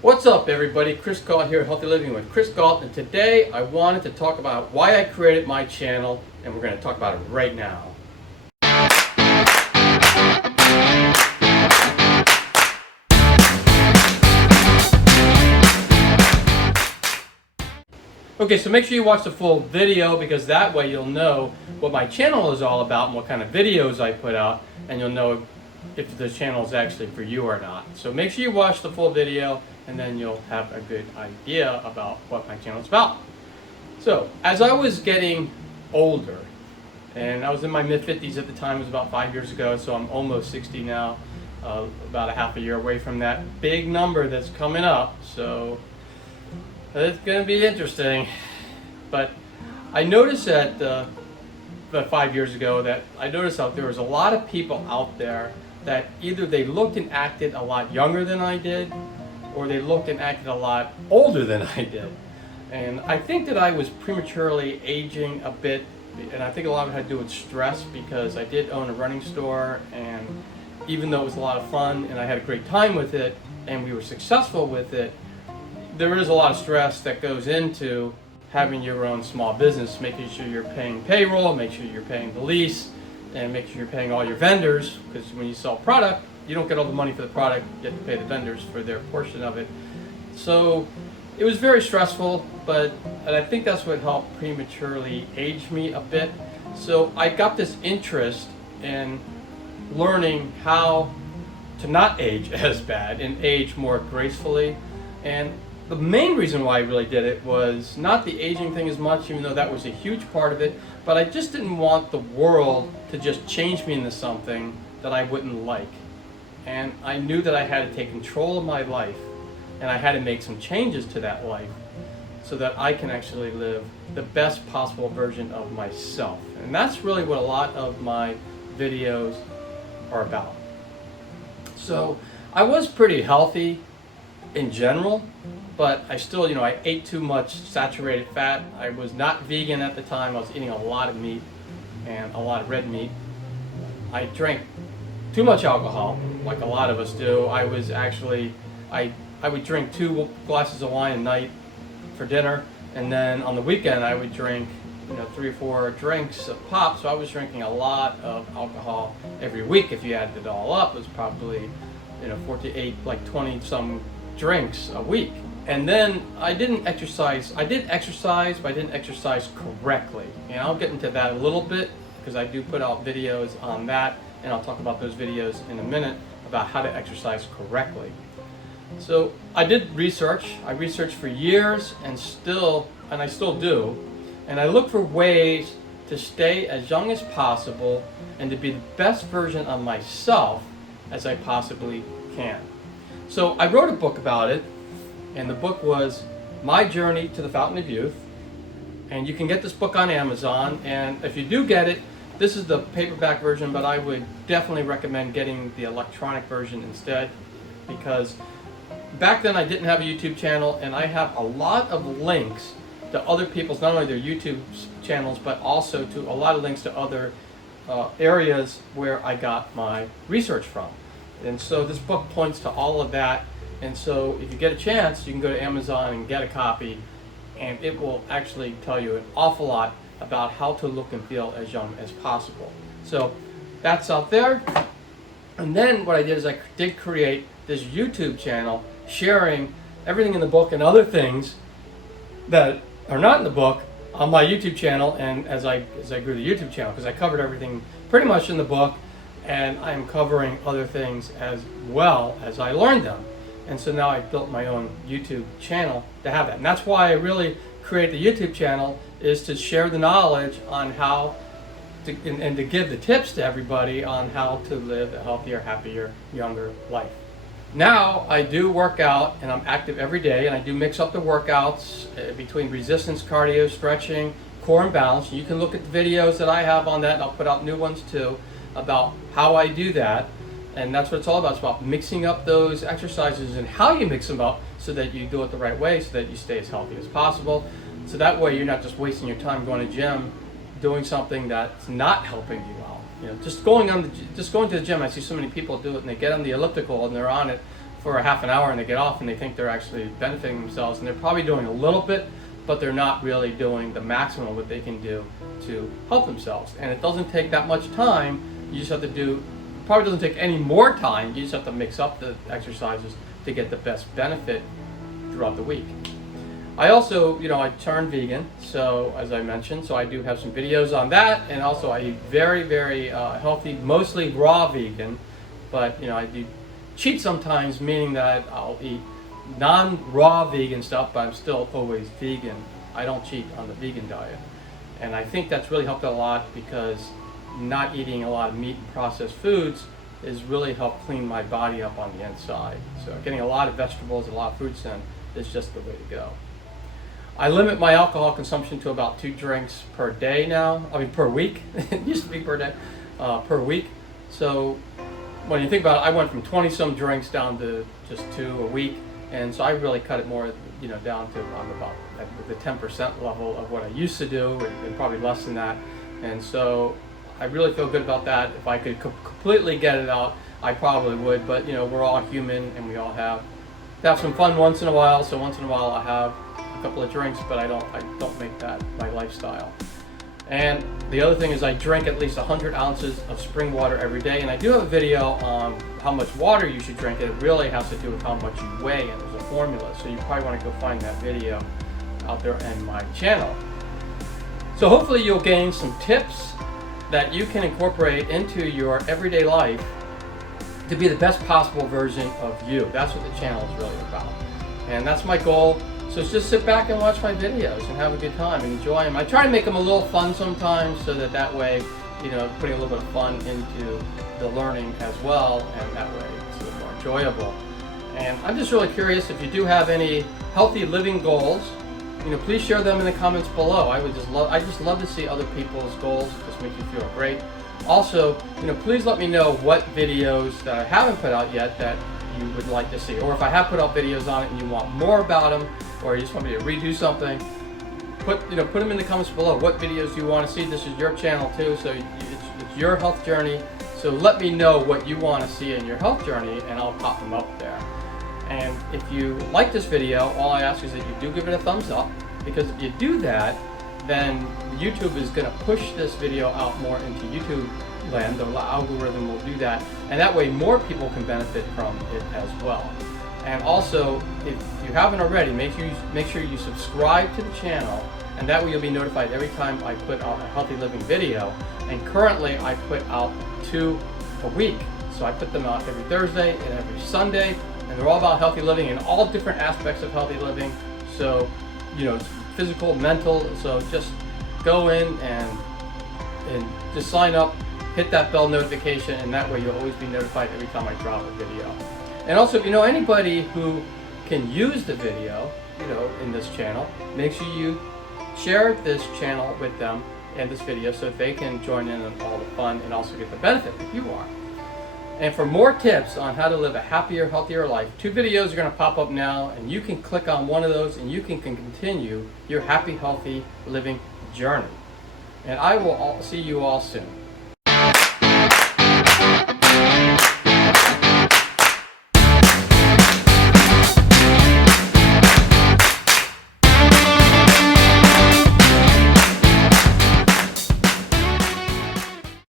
What's up, everybody? Chris Gault here, Healthy Living with Chris Gault, and today I wanted to talk about why I created my channel, and we're going to talk about it right now. Okay, so make sure you watch the full video because that way you'll know what my channel is all about and what kind of videos I put out, and you'll know if the channel is actually for you or not. So make sure you watch the full video and then you'll have a good idea about what my channel is about. So as I was getting older, and I was in my mid-50s at the time, it was about 5 years ago, so I'm almost 60 now, about a half a year away from that big number that's coming up, so it's going to be interesting. But I noticed that about 5 years ago that I noticed that there was a lot of people out there that either they looked and acted a lot younger than I did, or they looked and acted a lot older than I did. And I think that I was prematurely aging a bit, and I think a lot of it had to do with stress because I did own a running store, and even though it was a lot of fun and I had a great time with it and we were successful with it, there is a lot of stress that goes into having your own small business, making sure you're paying payroll, make sure you're paying the lease, and make sure you're paying all your vendors, because when you sell product, you don't get all the money for the product, you have to pay the vendors for their portion of it. So it was very stressful, and I think that's what helped prematurely age me a bit. So I got this interest in learning how to not age as bad and age more gracefully. And the main reason why I really did it was not the aging thing as much, even though that was a huge part of it, but I just didn't want the world to just change me into something that I wouldn't like. And I knew that I had to take control of my life, and I had to make some changes to that life so that I can actually live the best possible version of myself. And that's really what a lot of my videos are about. So I was pretty healthy in general, but I still, I ate too much saturated fat. I was not vegan at the time. I was eating a lot of meat and a lot of red meat. I drank too much alcohol, like a lot of us do. I would drink 2 glasses of wine a night for dinner, and then on the weekend I would drink 3 or 4 drinks of pop. So I was drinking a lot of alcohol every week. If you added it all up, it was probably 48, like 20 some drinks a week. And then I didn't exercise. I did exercise, but I didn't exercise correctly. And I'll get into that a little bit because I do put out videos on that, and I'll talk about those videos in a minute about how to exercise correctly. So I did research. I researched for years and I still do. And I look for ways to stay as young as possible and to be the best version of myself as I possibly can. So I wrote a book about it, and the book was My Journey to the Fountain of Youth. And you can get this book on Amazon, and if you do get it, this is the paperback version, but I would definitely recommend getting the electronic version instead, because back then I didn't have a YouTube channel, and I have a lot of links to other people's, not only their YouTube channels, but also to a lot of links to other areas where I got my research from. And so this book points to all of that. And so if you get a chance, you can go to Amazon and get a copy, and it will actually tell you an awful lot about how to look and feel as young as possible. So that's out there. And then what I did is I did create this YouTube channel sharing everything in the book and other things that are not in the book on my YouTube channel, and as I grew the YouTube channel, because I covered everything pretty much in the book, and I'm covering other things as well as I learned them. And so now I built my own YouTube channel to have that. And that's why I really create the YouTube channel, is to share the knowledge on how to, and to give the tips to everybody on how to live a healthier, happier, younger life. Now I do work out, and I'm active every day, and I do mix up the workouts between resistance, cardio, stretching, core and balance. You can look at the videos that I have on that, and I'll put out new ones too about how I do that. And that's what it's all about. It's about mixing up those exercises and how you mix them up so that you do it the right way, so that you stay as healthy as possible. So that way you're not just wasting your time going to the gym doing something that's not helping you out. Just going to the gym, I see so many people do it, and they get on the elliptical and they're on it for a half an hour and they get off and they think they're actually benefiting themselves, and they're probably doing a little bit, but they're not really doing the maximum of what they can do to help themselves. And it doesn't take that much time. You just have to do, probably doesn't take any more time. You just have to mix up the exercises to get the best benefit throughout the week. I also, I turned vegan, so as I mentioned, so I do have some videos on that, and also I eat very, very healthy, mostly raw vegan, but I do cheat sometimes, meaning that I'll eat non-raw vegan stuff, but I'm still always vegan. I don't cheat on the vegan diet, and I think that's really helped a lot because not eating a lot of meat and processed foods has really helped clean my body up on the inside. So getting a lot of vegetables, a lot of fruits in is just the way to go. I limit my alcohol consumption to about 2 drinks per day now. I mean, per week. It used to be per day, per week. So when you think about it, I went from 20-some drinks down to just 2 a week. And so I really cut it more, down to about the 10% level of what I used to do, and probably less than that. And so I really feel good about that. If I could completely get it out, I probably would. But we're all human, and we all have to have some fun once in a while. So once in a while, I have a couple of drinks, but I don't make that my lifestyle. And the other thing is I drink at least 100 ounces of spring water every day, and I do have a video on how much water you should drink. It really has to do with how much you weigh, and there's a formula, so you probably want to go find that video out there in my channel. So hopefully you'll gain some tips that you can incorporate into your everyday life to be the best possible version of you. That's what the channel is really about, and that's my goal. So just sit back and watch my videos and have a good time and enjoy them. I try to make them a little fun sometimes, so that way, putting a little bit of fun into the learning as well, and that way it's a little more enjoyable. And I'm just really curious if you do have any healthy living goals, please share them in the comments below. I just love to see other people's goals. It just makes me feel great. Also, please let me know what videos that I haven't put out yet that you would like to see, or if I have put out videos on it and you want more about them, or you just want me to redo something, put them in the comments below. What videos do you want to see? This is your channel too, so it's your health journey. So let me know what you want to see in your health journey, and I'll pop them up there. And if you like this video, all I ask is that you do give it a thumbs up, because if you do that, then YouTube is going to push this video out more into YouTube land. The algorithm will do that, and that way more people can benefit from it as well. And also, if you haven't already, make sure you subscribe to the channel, and that way you'll be notified every time I put out a healthy living video. And currently I put out 2 a week, so I put them out every Thursday and every Sunday, and they're all about healthy living and all different aspects of healthy living. So physical, mental. So just go in and just sign up, hit that bell notification, and that way you'll always be notified every time I drop a video. And also, if you know anybody who can use the video, in this channel, make sure you share this channel with them and this video so that they can join in on all the fun and also get the benefit that you are. And for more tips on how to live a happier, healthier life, 2 videos are going to pop up now, and you can click on one of those and you can continue your happy, healthy living journey. And I will see you all soon.